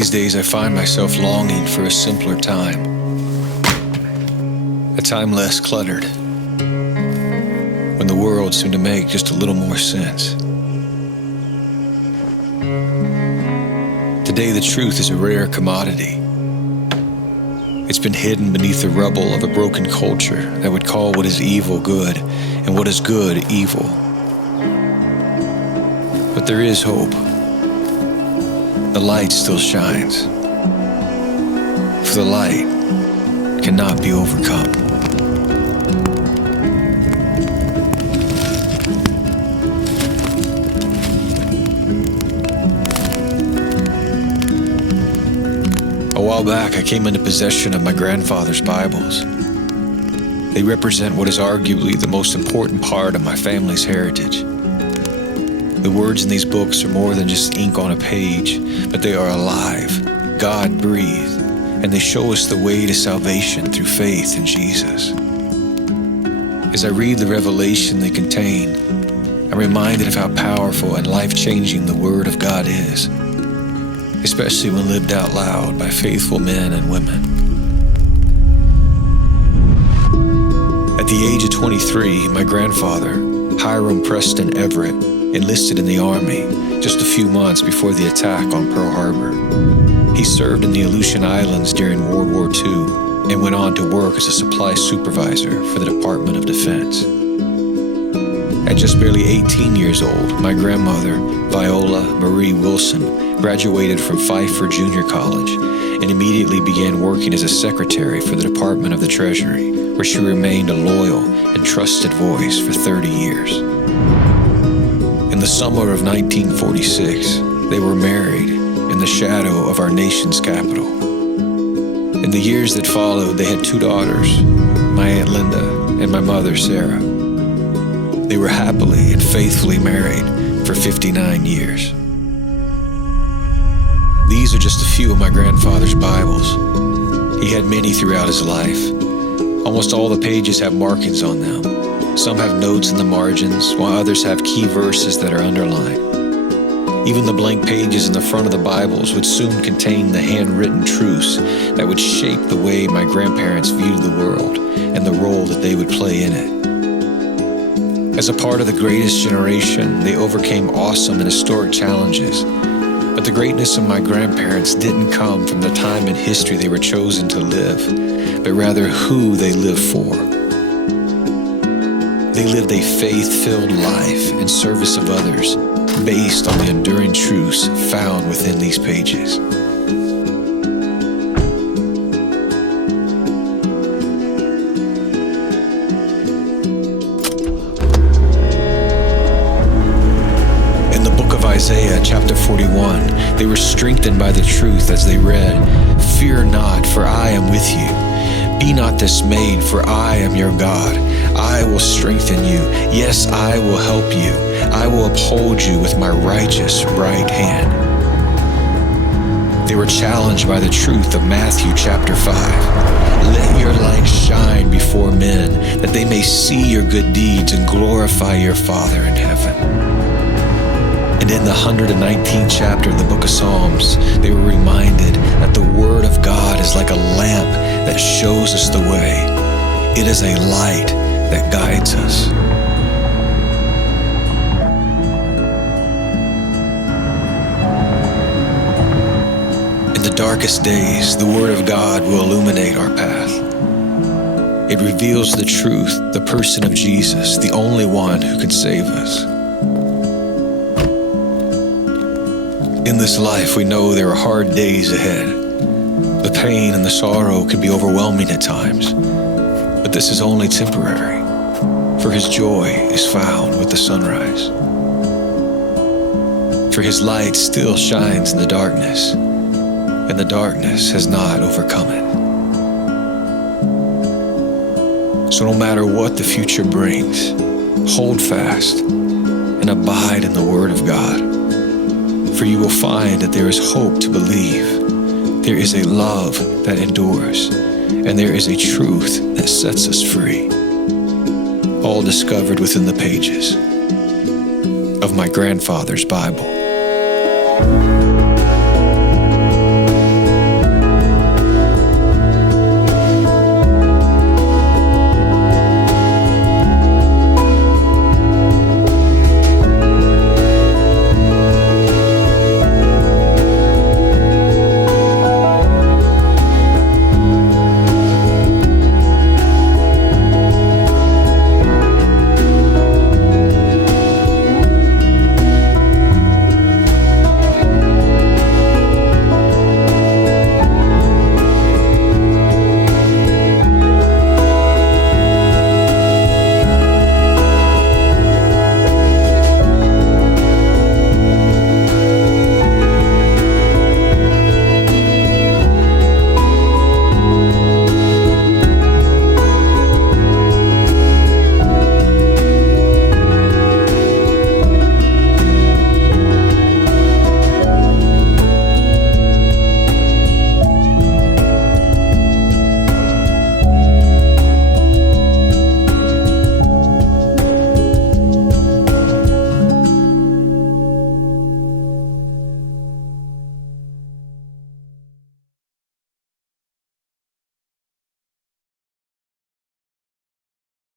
These days I find myself longing for a simpler time, a time less cluttered, when the world seemed to make just a little more sense. Today the truth is a rare commodity. It's been hidden beneath the rubble of a broken culture that would call what is evil good and what is good evil. But there is hope. The light still shines, for the light cannot be overcome. A while back, I came into possession of my grandfather's Bibles. They represent what is arguably the most important part of my family's heritage. The words in these books are more than just ink on a page, but they are alive, God-breathed, and they show us the way to salvation through faith in Jesus. As I read the revelation they contain, I'm reminded of how powerful and life-changing the Word of God is, especially when lived out loud by faithful men and women. At the age of 23, my grandfather, Hiram Preston Everett, enlisted in the Army just a few months before the attack on Pearl Harbor. He served in the Aleutian Islands during World War II and went on to work as a supply supervisor for the Department of Defense. At just barely 18 years old, my grandmother, Viola Marie Wilson, graduated from Pfeiffer Junior College and immediately began working as a secretary for the Department of the Treasury, where she remained a loyal and trusted voice for 30 years. In the summer of 1946, they were married in the shadow of our nation's capital. In the years that followed, they had 2 daughters, my Aunt Linda and my mother, Sarah. They were happily and faithfully married for 59 years. These are just a few of my grandfather's Bibles. He had many throughout his life. Almost all the pages have markings on them. Some have notes in the margins, while others have key verses that are underlined. Even the blank pages in the front of the Bibles would soon contain the handwritten truths that would shape the way my grandparents viewed the world and the role that they would play in it. As a part of the greatest generation, they overcame awesome and historic challenges. But the greatness of my grandparents didn't come from the time in history they were chosen to live, but rather who they lived for. They lived a faith-filled life in service of others, based on the enduring truths found within these pages. In the book of Isaiah, chapter 41, they were strengthened by the truth as they read, "Fear not, for I am with you. Be not dismayed, for I am your God. I will strengthen you. Yes, I will help you. I will uphold you with my righteous right hand." They were challenged by the truth of Matthew chapter 5. "Let your light shine before men, that they may see your good deeds and glorify your Father in heaven." And in the 119th chapter of the book of Psalms, they were reminded that the Word of God is like a lamp that shows us the way. It is a light that guides us. In the darkest days, the Word of God will illuminate our path. It reveals the truth, the person of Jesus, the only one who can save us. In this life, we know there are hard days ahead. The pain and the sorrow can be overwhelming at times, but this is only temporary, for His joy is found with the sunrise. For His light still shines in the darkness, and the darkness has not overcome it. So no matter what the future brings, hold fast and abide in the Word of God. For you will find that there is hope to believe, there is a love that endures, and there is a truth that sets us free. All discovered within the pages of my grandfather's Bible.